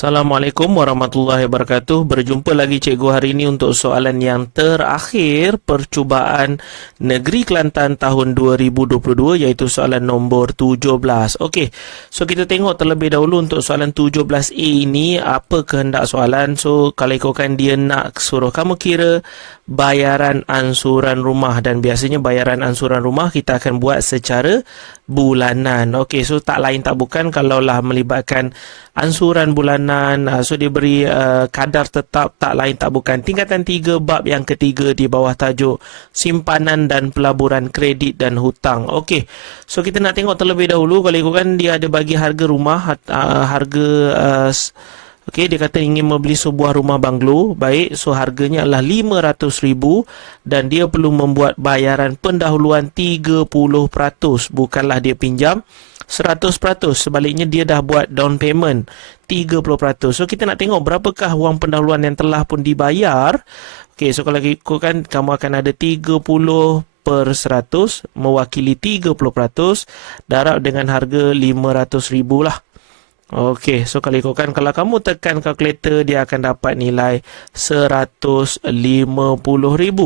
Assalamualaikum warahmatullahi wabarakatuh. Berjumpa lagi cikgu hari ini untuk soalan yang terakhir percubaan Negeri Kelantan tahun 2022 iaitu soalan nombor 17. Okey. So kita tengok terlebih dahulu untuk soalan 17A ini apa kehendak soalan. So kalau ikutkan dia nak suruh kamu kira bayaran ansuran rumah, dan biasanya bayaran ansuran rumah kita akan buat secara bulanan. Okey, so tak lain tak bukan kalaulah melibatkan ansuran bulanan, so dia beri kadar tetap, tak lain tak bukan tingkatan 3 bab yang ketiga di bawah tajuk simpanan dan pelaburan kredit dan hutang. Okey, so kita nak tengok terlebih dahulu. Kalau ikutkan dia ada bagi harga rumah, harga okey, dia kata ingin membeli sebuah rumah banglo. Baik, so harganya adalah RM500,000 dan dia perlu membuat bayaran pendahuluan 30%. Bukanlah dia pinjam 100%. Sebaliknya dia dah buat down payment 30%. So kita nak tengok berapakah wang pendahuluan yang telah pun dibayar. Okey, so kalau ikutkan kamu akan ada 30% mewakili 30%, darab dengan harga RM500,000 lah. Okey, so kalau ikutkan, kalau kamu tekan kalkulator, dia akan dapat nilai RM150,000.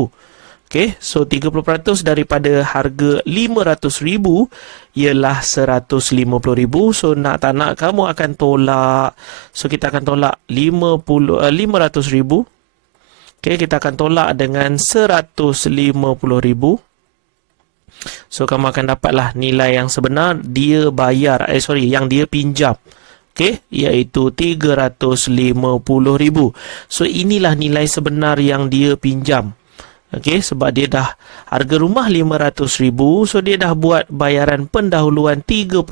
Okey, so 30% daripada harga RM500,000 ialah RM150,000. So nak tak nak kamu akan tolak. So kita akan tolak RM500,000. Okey, kita akan tolak dengan RM150,000. So kamu akan dapatlah nilai yang sebenar dia bayar, yang dia pinjam. Okey, iaitu RM350,000. So inilah nilai sebenar yang dia pinjam. Okey, sebab dia dah harga rumah RM500,000, so dia dah buat bayaran pendahuluan 30%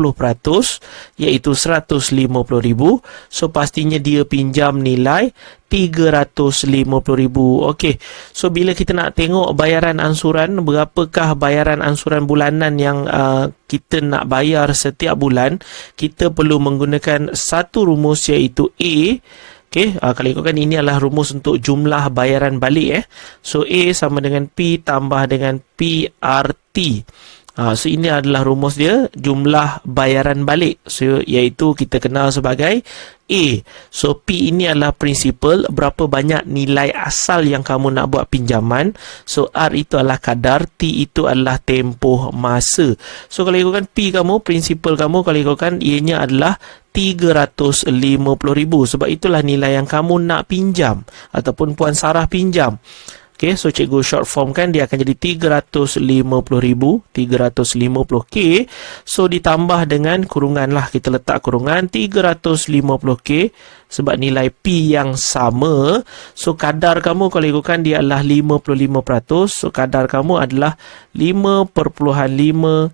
iaitu RM150,000. So pastinya dia pinjam nilai RM350,000. Okey, so bila kita nak tengok bayaran ansuran, berapakah bayaran ansuran bulanan yang kita nak bayar setiap bulan, kita perlu menggunakan satu rumus iaitu A. Okey, kalau ikutkan ini adalah rumus untuk jumlah bayaran balik. So A sama dengan P tambah dengan PRT. So ini adalah rumus dia, jumlah bayaran balik. So iaitu kita kenal sebagai A. So P ini adalah prinsipal, berapa banyak nilai asal yang kamu nak buat pinjaman. So R itu adalah kadar, T itu adalah tempoh masa. So kalau ikutkan P kamu, prinsipal kamu, kalau ikutkan ianya adalah RM350,000. Sebab itulah nilai yang kamu nak pinjam ataupun Puan Sarah pinjam. Okey, so cikgu short form kan, dia akan jadi RM350,000, 350K. So ditambah dengan kurungan lah, kita letak kurungan 350K sebab nilai P yang sama. So kadar kamu kalau ikutkan dia adalah 55%. So kadar kamu adalah 5,5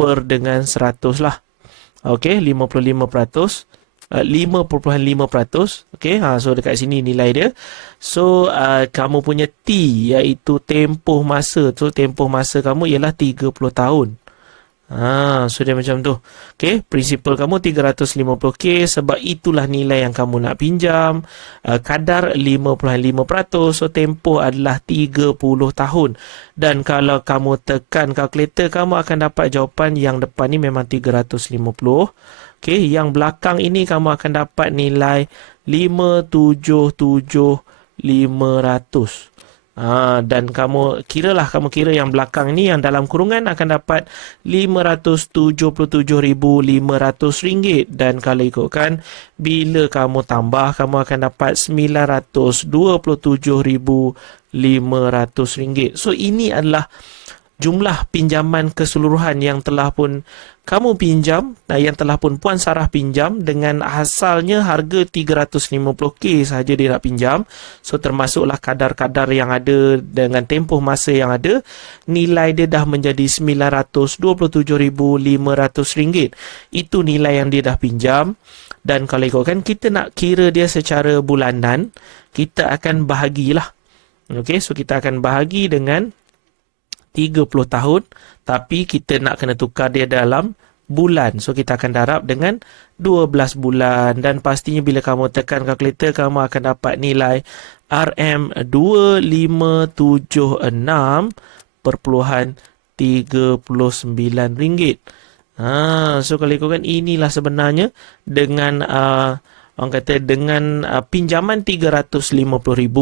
per dengan 100 lah. Okey, 55%. 5.5%. Okey, so dekat sini nilai dia. So kamu punya T iaitu tempoh masa. So tempoh masa kamu ialah 30 tahun. So dia macam tu. Okey, prinsipal kamu 350K sebab itulah nilai yang kamu nak pinjam. Kadar 5.5%. So tempoh adalah 30 tahun. Dan kalau kamu tekan kalkulator, kamu akan dapat jawapan yang depan ni memang 350. Okey, yang belakang ini kamu akan dapat nilai 577,500. Dan kamu kira yang belakang ni, yang dalam kurungan akan dapat RM577,500. Dan kalau ikutkan, bila kamu tambah, kamu akan dapat RM927,500. So ini adalah jumlah pinjaman keseluruhan yang telah pun kamu pinjam, yang telah pun Puan Sarah pinjam dengan asalnya harga 350K sahaja dia nak pinjam. So termasuklah kadar-kadar yang ada dengan tempoh masa yang ada, nilai dia dah menjadi RM927,500. Itu nilai yang dia dah pinjam. Dan kalau ikutkan kita nak kira dia secara bulanan, kita akan bahagilah. Okey, so kita akan bahagi dengan 30 tahun, tapi kita nak kena tukar dia dalam bulan. So kita akan darab dengan 12 bulan. Dan pastinya bila kamu tekan kalkulator, kamu akan dapat nilai RM2576.39. So kalau ikutkan, inilah sebenarnya dengan orang kata dengan pinjaman RM350,000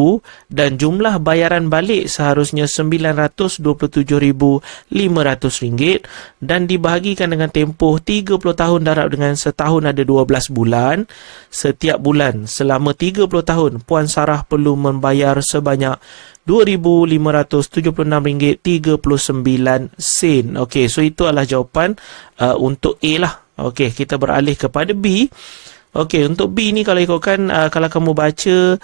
dan jumlah bayaran balik seharusnya RM927,500 dan dibahagikan dengan tempoh 30 tahun darab dengan setahun ada 12 bulan. Setiap bulan selama 30 tahun Puan Sarah perlu membayar sebanyak RM2,576.39. Okey, so itu adalah jawapan untuk A lah. Okey, kita beralih kepada B. Okey, untuk B ni kalau ikutkan kalau kamu baca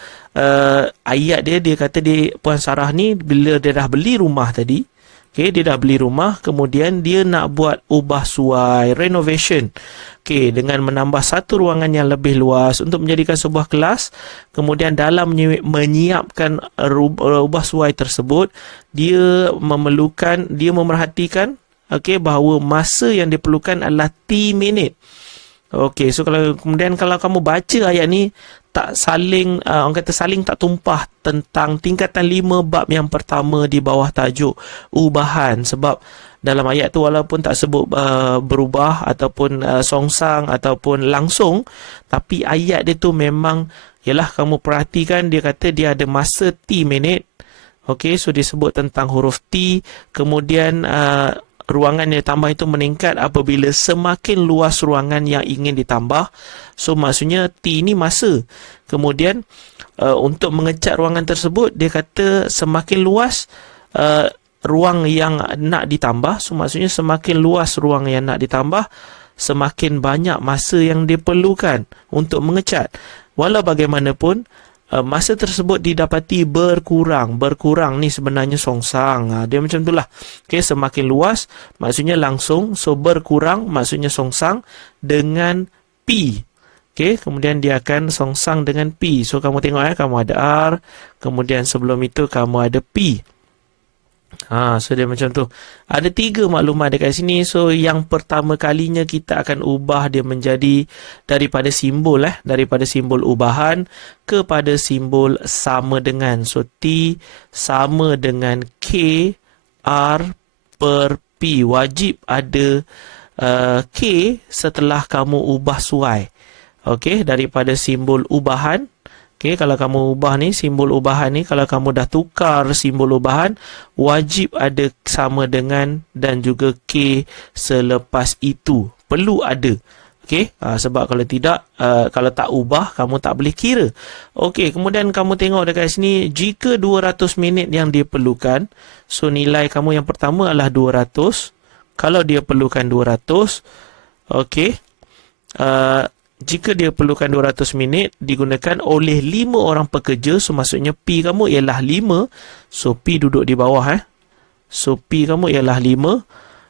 ayat dia kata Puan Sarah ni bila dia dah beli rumah tadi, okey, dia dah beli rumah, kemudian dia nak buat ubah suai, renovation. Okey, dengan menambah satu ruangan yang lebih luas untuk menjadikan sebuah kelas, kemudian dalam menyiapkan ubah suai tersebut, dia memerhatikan okey bahawa masa yang diperlukan adalah T minit. Okey, so kemudian kalau kamu baca ayat ni tak saling orang kata saling tak tumpah tentang tingkatan 5 bab yang pertama di bawah tajuk ubahan, sebab dalam ayat tu walaupun tak sebut berubah ataupun songsang ataupun langsung, tapi ayat dia tu memang yalah kamu perhatikan dia kata dia ada masa T minit. Okey, so disebut tentang huruf T, kemudian ruangan yang ditambah itu meningkat apabila semakin luas ruangan yang ingin ditambah. So maksudnya T ni masa. Kemudian untuk mengecat ruangan tersebut, dia kata semakin luas ruang yang nak ditambah. So maksudnya semakin luas ruang yang nak ditambah, semakin banyak masa yang diperlukan untuk mengecat. Walau bagaimanapun, masa tersebut didapati berkurang. Berkurang ni sebenarnya songsang. Dia macam itulah. Okay, semakin luas maksudnya langsung. So berkurang maksudnya songsang dengan P. Okay, kemudian dia akan songsang dengan P. So kamu tengok kamu ada R. Kemudian sebelum itu kamu ada P. So dia macam tu. Ada 3 maklumat dekat sini. So yang pertama kalinya kita akan ubah dia menjadi daripada simbol daripada simbol ubahan kepada simbol sama dengan. So T sama dengan K R per P. Wajib ada K setelah kamu ubah suai. Okey, daripada simbol ubahan. Okey, kalau kamu ubah ni, simbol ubahan ni, kalau kamu dah tukar simbol ubahan, wajib ada sama dengan dan juga K selepas itu. Perlu ada. Okey, sebab kalau tidak, kalau tak ubah, kamu tak boleh kira. Okey, kemudian kamu tengok dekat sini, jika 200 minit yang diperlukan, so nilai kamu yang pertama adalah 200. Kalau dia perlukan 200, okey, jika dia perlukan 200 minit digunakan oleh 5 orang pekerja, so maksudnya P kamu ialah 5. So P duduk di bawah So P kamu ialah 5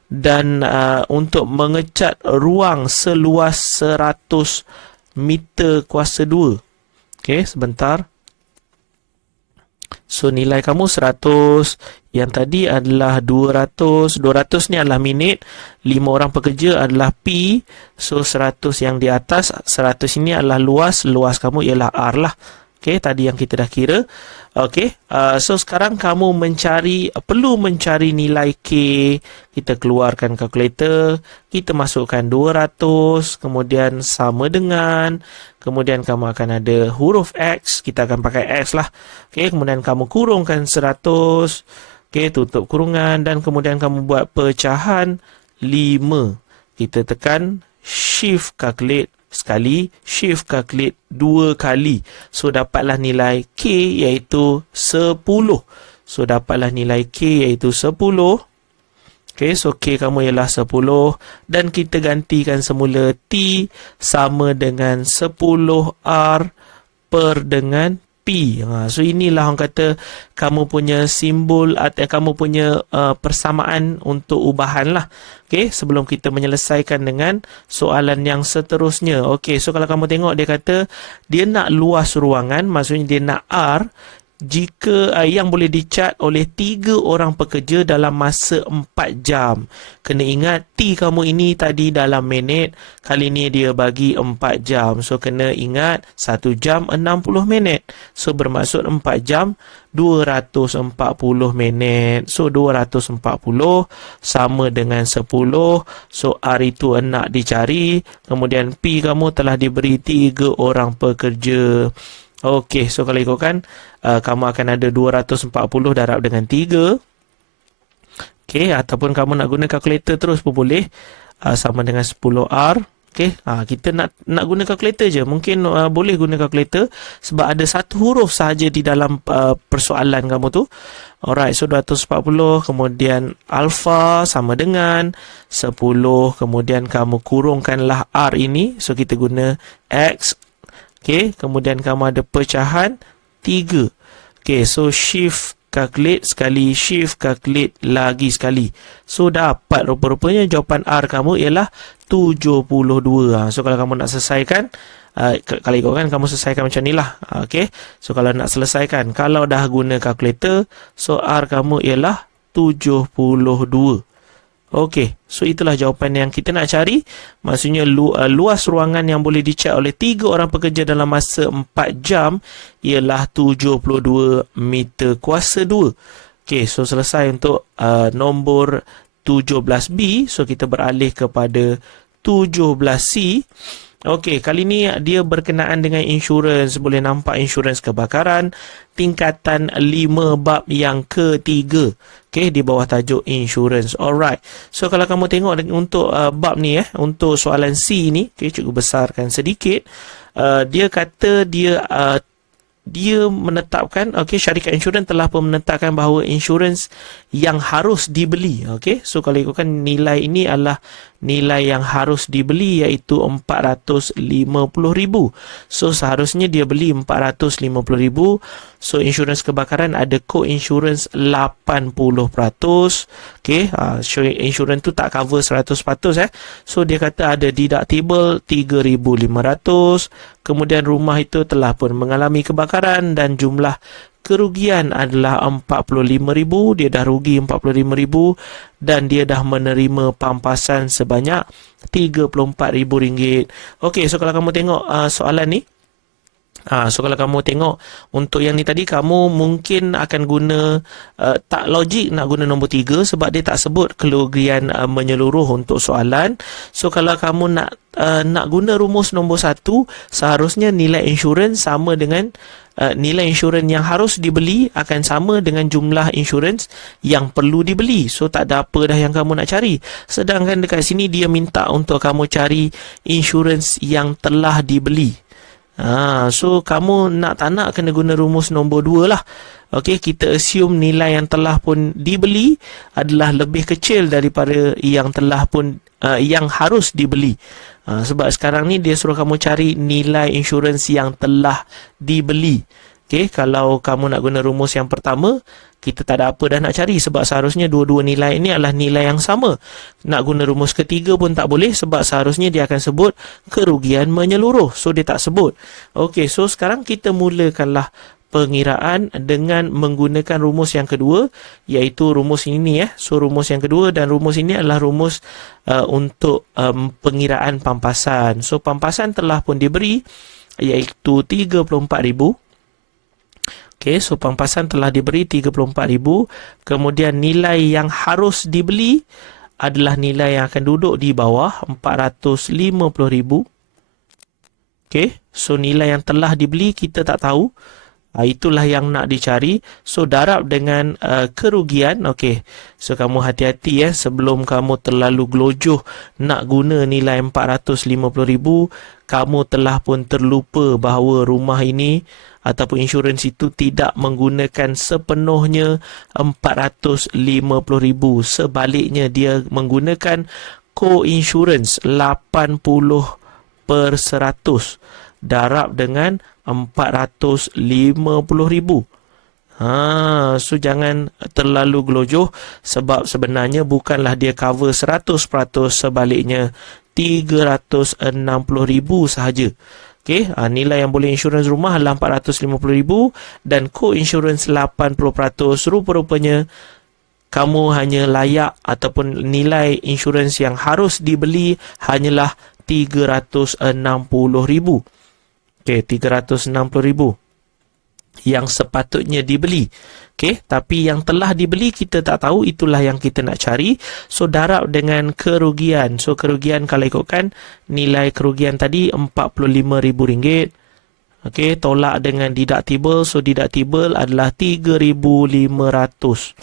dan untuk mengecat ruang seluas 100 meter kuasa 2. Okey, sebentar. So nilai kamu 100, yang tadi adalah 200. 200 ni adalah minit, 5 orang pekerja adalah P. So 100 yang di atas, 100 ini adalah luas. Luas kamu ialah R lah. Okey, tadi yang kita dah kira. Okey, so sekarang kamu perlu mencari nilai K. Kita keluarkan kalkulator, kita masukkan 200, kemudian sama dengan, kemudian kamu akan ada huruf X, kita akan pakai X lah. Okey, kemudian kamu kurungkan 100, okey, tutup kurungan dan kemudian kamu buat pecahan 5. Kita tekan Shift calculate sekali, Shift calculate 2 kali. So dapatlah nilai K iaitu 10. So dapatlah nilai K iaitu 10. Okay, so K kamu ialah 10 dan kita gantikan semula T sama dengan 10 R per dengan P. So inilah orang kata kamu punya simbol atau kamu punya persamaan untuk ubahan lah. Okay, sebelum kita menyelesaikan dengan soalan yang seterusnya. Okay, so kalau kamu tengok dia kata dia nak luas ruangan, maksudnya dia nak R jika yang boleh dicat oleh 3 orang pekerja dalam masa 4 jam. Kena ingat T kamu ini tadi dalam minit, kali ni dia bagi 4 jam. So kena ingat 1 jam 60 minit. So bermaksud 4 jam 240 minit. So 240 sama dengan 10. So R itu nak dicari. Kemudian P kamu telah diberi 3 orang pekerja. Okey, so kalau ikutkan kamu akan ada 240 darab dengan 3. Okey, ataupun kamu nak guna kalkulator terus pun boleh. Sama dengan 10R. Okey, kita nak guna kalkulator je. Mungkin boleh guna kalkulator sebab ada satu huruf sahaja di dalam persoalan kamu tu. Alright, so 240 kemudian alpha sama dengan 10. Kemudian kamu kurungkanlah R ini. So kita guna X. Okey, kemudian kamu ada pecahan 3. Okey, so shift calculate sekali, shift calculate lagi sekali. So dapat rupa-rupanya jawapan R kamu ialah 72. So kalau kamu nak selesaikan, kalau ikutkan kamu selesaikan macam ni lah. Okey, so kalau nak selesaikan, kalau dah guna calculator, so R kamu ialah 72. Okey, so itulah jawapan yang kita nak cari. Maksudnya luas ruangan yang boleh dicat oleh 3 orang pekerja dalam masa 4 jam ialah 72 meter kuasa 2. Okey, so selesai untuk nombor 17B. So kita beralih kepada 17C. Okey, kali ni dia berkenaan dengan insurans. Boleh nampak insurans kebakaran tingkatan 5 bab yang ketiga. Okey, di bawah tajuk insurans. Alright. So kalau kamu tengok untuk bab ni untuk soalan C ni, okey, cikgu besarkan sedikit. Dia kata dia menetapkan, okey, syarikat insurans telah pun menetapkan bahawa insurans yang harus dibeli. Okey, so kalau ikutkan nilai ini adalah nilai yang harus dibeli iaitu 450,000. So seharusnya dia beli 450,000. So insurans kebakaran ada co-insurance 80%. Okey, insurans tu tak cover 100%. So dia kata ada deductible 3,500. Kemudian rumah itu telah pun mengalami kebakaran dan jumlah kerugian adalah 45,000. Dia dah rugi 45,000 dan dia dah menerima pampasan sebanyak RM34,000. Okey, so kalau kamu tengok soalan ni, so kalau kamu tengok untuk yang ni tadi, kamu mungkin akan guna tak logik nak guna nombor 3 sebab dia tak sebut kerugian menyeluruh untuk soalan. So kalau kamu nak guna rumus nombor 1, seharusnya nilai insurans sama dengan nilai insurans yang harus dibeli akan sama dengan jumlah insurans yang perlu dibeli. So tak ada apa dah yang kamu nak cari. Sedangkan dekat sini dia minta untuk kamu cari insurans yang telah dibeli. So kamu tak nak kena guna rumus nombor 2 lah. Okey, kita assume nilai yang telah pun dibeli adalah lebih kecil daripada yang telah pun yang harus dibeli. Sebab sekarang ni dia suruh kamu cari nilai insurans yang telah dibeli. Okey, kalau kamu nak guna rumus yang pertama, kita tak ada apa dah nak cari sebab seharusnya dua-dua nilai ini adalah nilai yang sama. Nak guna rumus ketiga pun tak boleh sebab seharusnya dia akan sebut kerugian menyeluruh. So dia tak sebut. Okey, so sekarang kita mulakanlah pengiraan dengan menggunakan rumus yang kedua, iaitu rumus ini So rumus yang kedua dan rumus ini adalah rumus untuk pengiraan pampasan. So pampasan telah pun diberi iaitu 34,000. Okey, so pampasan telah diberi 34,000. Kemudian nilai yang harus dibeli adalah nilai yang akan duduk di bawah 450,000. Okey, so nilai yang telah dibeli kita tak tahu. Itulah yang nak dicari. So darab dengan kerugian. Okey, so kamu hati-hati sebelum kamu terlalu gelojoh nak guna nilai 450,000, kamu telah pun terlupa bahawa rumah ini ataupun insurans itu tidak menggunakan sepenuhnya 450,000. Sebaliknya dia menggunakan co-insurance 80%. Darab dengan 450,000. So jangan terlalu gelojoh sebab sebenarnya bukanlah dia cover 100%, sebaliknya 360,000 sahaja. Okey, nilai yang boleh insurans rumah adalah 450,000 dan co-insurance 80%. Rupa-rupanya kamu hanya layak ataupun nilai insurans yang harus dibeli hanyalah 360,000. Okey, 360,000 yang sepatutnya dibeli. Okey, tapi yang telah dibeli kita tak tahu, itulah yang kita nak cari. So darab dengan kerugian. So kerugian kalau ikutkan nilai kerugian tadi RM45,000. Okey, tolak dengan deductible. So deductible adalah 3,500.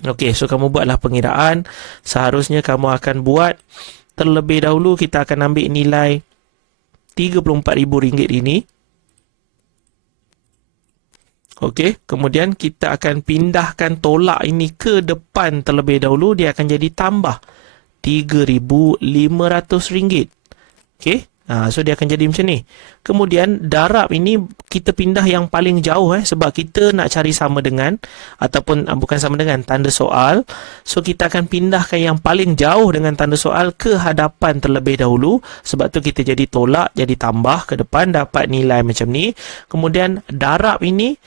Okey, so kamu buatlah pengiraan. Seharusnya kamu akan buat terlebih dahulu, kita akan ambil nilai RM34,000 ini. Okey, kemudian kita akan pindahkan tolak ini ke depan terlebih dahulu, dia akan jadi tambah RM3,500. Okey, so dia akan jadi macam ni. Kemudian darab ini kita pindah yang paling jauh sebab kita nak cari sama dengan ataupun bukan sama dengan tanda soal. So kita akan pindahkan yang paling jauh dengan tanda soal ke hadapan terlebih dahulu. Sebab tu kita jadi tolak, jadi tambah ke depan, dapat nilai macam ni. Kemudian darab ini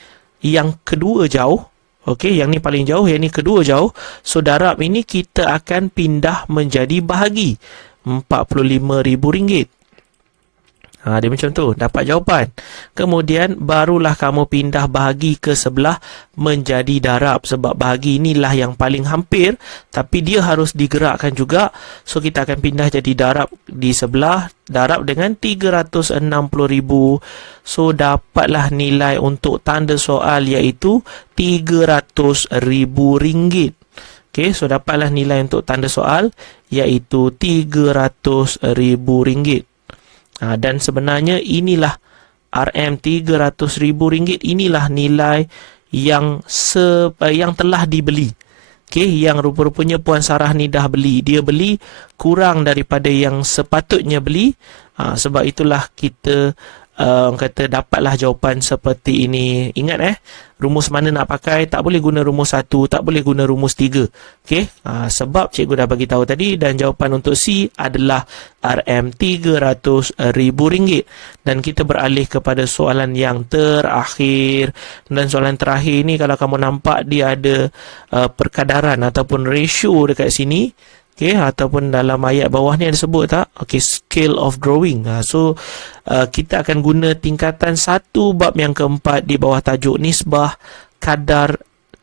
yang kedua jauh. Okey, yang ni paling jauh, yang ni kedua jauh. So darab ini kita akan pindah menjadi bahagi RM45,000. Dia macam tu, dapat jawapan. Kemudian barulah kamu pindah bahagi ke sebelah menjadi darab. Sebab bahagi inilah yang paling hampir, tapi dia harus digerakkan juga. So kita akan pindah jadi darab di sebelah, darab dengan 360,000. So dapatlah nilai untuk tanda soal iaitu RM300,000. Okey, so dapatlah nilai untuk tanda soal iaitu RM300,000. Dan sebenarnya inilah RM300,000, inilah nilai yang telah dibeli. Okey, yang rupa-rupanya Puan Sarah ni dah beli. Dia beli kurang daripada yang sepatutnya beli. Sebab itulah kita kata dapatlah jawapan seperti ini. Ingat rumus mana nak pakai, tak boleh guna rumus 1, tak boleh guna rumus 3. Okey, sebab cikgu dah bagi tahu tadi, dan jawapan untuk C adalah RM300,000. Dan kita beralih kepada soalan yang terakhir. Dan soalan terakhir ni kalau kamu nampak dia ada perkadaran ataupun ratio dekat sini. Okey, ataupun dalam ayat bawah ni ada sebut tak? Okey, scale of drawing. So kita akan guna tingkatan 1 bab yang keempat di bawah tajuk nisbah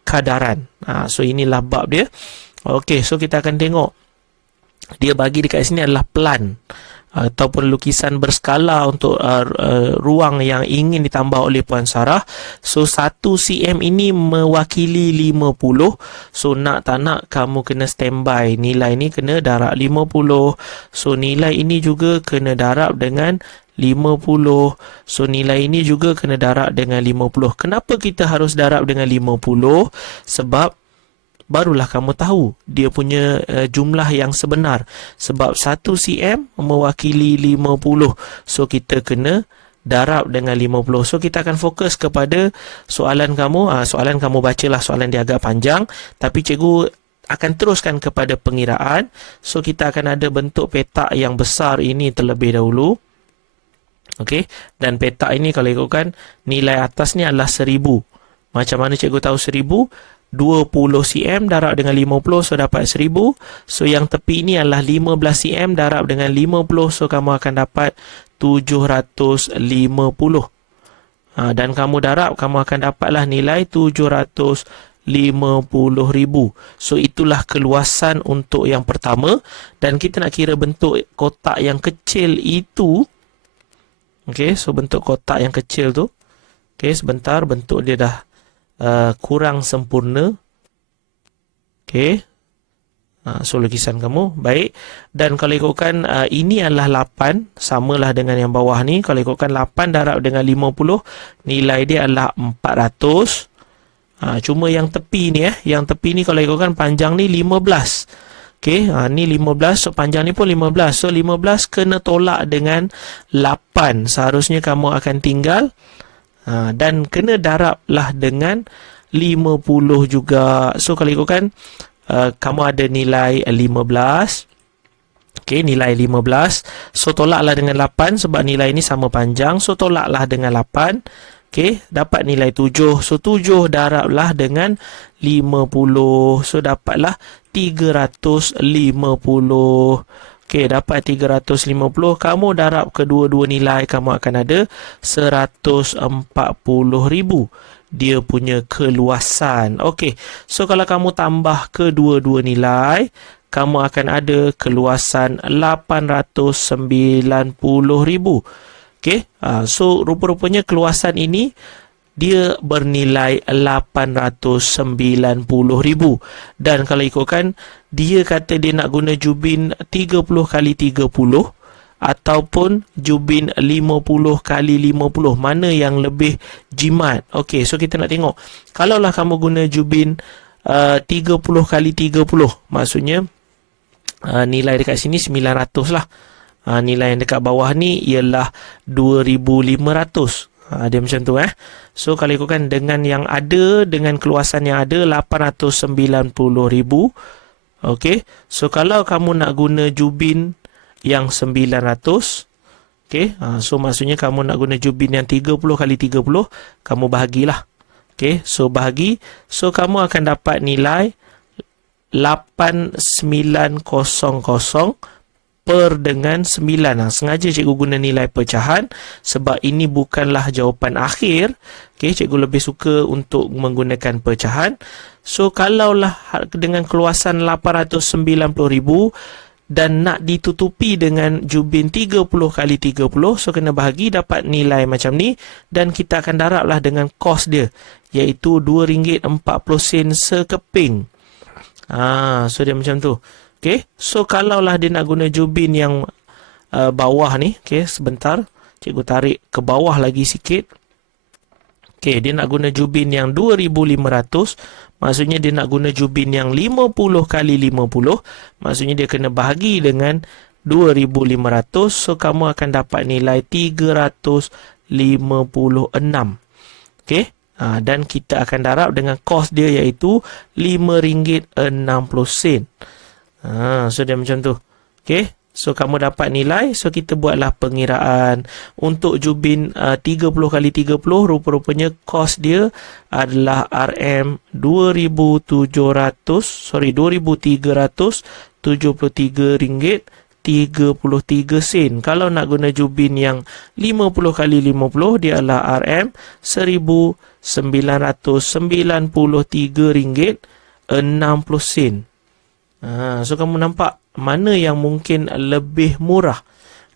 kadaran. So inilah bab dia. Okey, so kita akan tengok. Dia bagi dekat sini adalah plan ataupun lukisan berskala untuk ruang yang ingin ditambah oleh Puan Sarah. So 1 cm ini mewakili 50. So nak tak nak kamu kena standby. Nilai ni kena darab 50. So nilai ini juga kena darab dengan 50. So nilai ini juga kena darab dengan 50. Kenapa kita harus darab dengan 50? Sebab barulah kamu tahu dia punya jumlah yang sebenar. Sebab 1 cm mewakili 50. So kita kena darab dengan 50. So kita akan fokus kepada soalan kamu. Soalan kamu bacalah, soalan dia agak panjang. Tapi cikgu akan teruskan kepada pengiraan. So kita akan ada bentuk petak yang besar ini terlebih dahulu. Okey, dan petak ini kalau ikutkan nilai atas ni adalah 1000. Macam mana cikgu tahu 1000? 20 cm darab dengan 50, so dapat 1000. So yang tepi ini adalah 15 cm darab dengan 50, so kamu akan dapat 750. Dan kamu darab, kamu akan dapatlah nilai 750,000. So itulah keluasan untuk yang pertama. Dan kita nak kira bentuk kotak yang kecil itu. Okey, so bentuk kotak yang kecil tu. Okey, sebentar, bentuk dia dah kurang sempurna. Okey. So lukisan kamu baik. Dan kalau ikutkan ini adalah 8, samalah dengan yang bawah ni. Kalau ikutkan 8 darab dengan 50, nilai dia adalah 400. Cuma yang tepi ni yang tepi ni kalau ikutkan panjang ni 15. Okey, ni 15, so panjang ni pun 15. So 15 kena tolak dengan 8. Seharusnya kamu akan tinggal dan kena darablah dengan 50 juga. So kalau ikutkan kamu ada nilai 15. Okey, nilai 15. So, tolaklah dengan 8 sebab nilai ni sama panjang. So, tolaklah dengan 8. Okey, dapat nilai 7. So, 7 darablah dengan 50. So, dapatlah 350. Okey, dapat 350. Kamu darab kedua-dua nilai, kamu akan ada 140,000. Dia punya keluasan. Okey, so kalau kamu tambah kedua-dua nilai, kamu akan ada keluasan 890,000. Okey, so rupa-rupanya keluasan ini dia bernilai 890,000. Dan kalau ikutkan, dia kata dia nak guna jubin 30 kali 30 ataupun jubin 50 kali 50. Mana yang lebih jimat? Okey, so kita nak tengok. Kalaulah kamu guna jubin 30 kali 30, maksudnya nilai dekat sini 900 lah. Nilai yang dekat bawah ni ialah 2,500. Dia macam tu So kalau ikutkan dengan yang ada, dengan keluasan yang ada 890,000. Okey, so kalau kamu nak guna jubin yang 900, okey, so maksudnya kamu nak guna jubin yang 30 kali 30, kamu bahagilah. Okey, so bahagi, so kamu akan dapat nilai 8900 per dengan 9. Sengaja cikgu guna nilai pecahan sebab ini bukanlah jawapan akhir. Okey, cikgu lebih suka untuk menggunakan pecahan. So, kalaulah dengan keluasan 890,000 dan nak ditutupi dengan jubin 30 kali 30, so kena bahagi, dapat nilai macam ni dan kita akan darablah dengan kos dia, iaitu RM2.40 sekeping. So dia macam tu. Okay, so kalaulah dia nak guna jubin yang bawah ni, okay, sebentar, cikgu tarik ke bawah lagi sikit. Okay, dia nak guna jubin yang 2,500, maksudnya dia nak guna jubin yang 50 kali 50, maksudnya dia kena bahagi dengan 2,500, so kamu akan dapat nilai 356. Okay, dan kita akan darab dengan kos dia iaitu RM5.60. So dia macam tu. Okay, so kamu dapat nilai. So kita buatlah pengiraan. Untuk jubin 30 kali 30, rupa-rupanya kos dia adalah RM2,373 Kalau nak guna jubin yang 50 kali 50, dia adalah RM1,993.60. So kamu nampak mana yang mungkin lebih murah.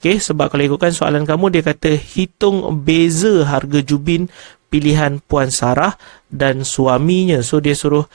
Okay, sebab kalau ikutkan soalan kamu, dia kata hitung beza harga jubin pilihan Puan Sarah dan suaminya. So dia suruh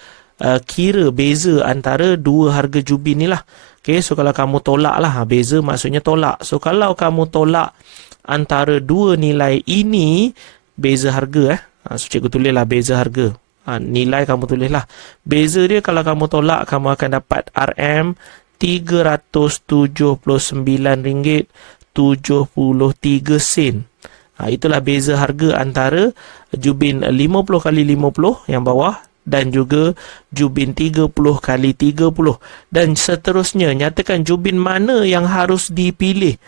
kira beza antara dua harga jubin ni lah. Okay, so kalau kamu tolak lah, beza maksudnya tolak. So kalau kamu tolak antara dua nilai ini, beza harga so cikgu tulislah beza harga. Nilai kamu tulislah. Beza dia kalau kamu tolak, kamu akan dapat RM379.73. Itulah beza harga antara jubin 50 kali 50 yang bawah dan juga jubin 30 kali 30. Dan seterusnya, nyatakan jubin mana yang harus dipilih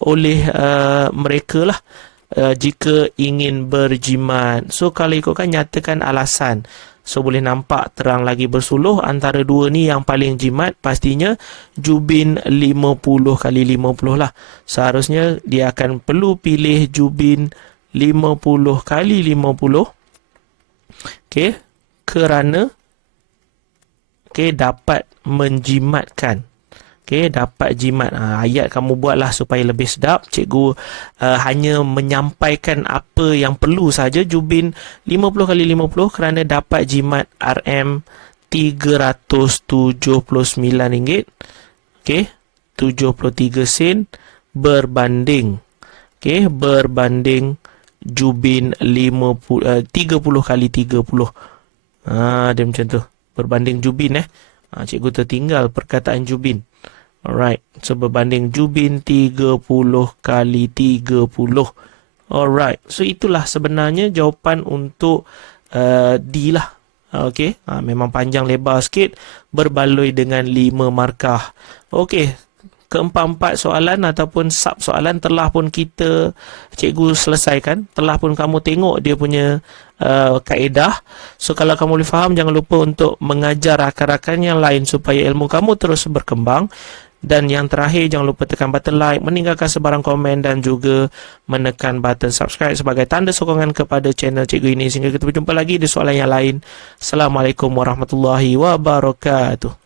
oleh mereka lah jika ingin berjimat. So kalau ikutkan, nyatakan alasan. So boleh nampak terang lagi bersuluh antara dua ni yang paling jimat pastinya jubin 50 kali 50 lah. Seharusnya dia akan perlu pilih jubin 50 kali 50. Okay, kerana dapat menjimatkan. Okay, dapat jimat. Ayat kamu buatlah supaya lebih sedap. Cikgu hanya menyampaikan apa yang perlu saja. Jubin 50 kali 50 kerana dapat jimat RM379. Okay, 73 sen berbanding. Okay, berbanding jubin 30 kali 30. Dia macam tu. Berbanding jubin cikgu tertinggal perkataan jubin. Alright, so berbanding jubin 30 kali 30. Alright, so itulah sebenarnya jawapan untuk D lah. Okay, memang panjang lebar sikit, berbaloi dengan 5 markah. Okay, keempat-empat soalan ataupun sub soalan telah pun cikgu selesaikan, telah pun kamu tengok dia punya kaedah. So kalau kamu boleh faham, jangan lupa untuk mengajar rakan-rakan yang lain supaya ilmu kamu terus berkembang. Dan yang terakhir, jangan lupa tekan button like, meninggalkan sebarang komen dan juga menekan button subscribe sebagai tanda sokongan kepada channel cikgu ini. Sehingga kita berjumpa lagi di soalan yang lain. Assalamualaikum warahmatullahi wabarakatuh.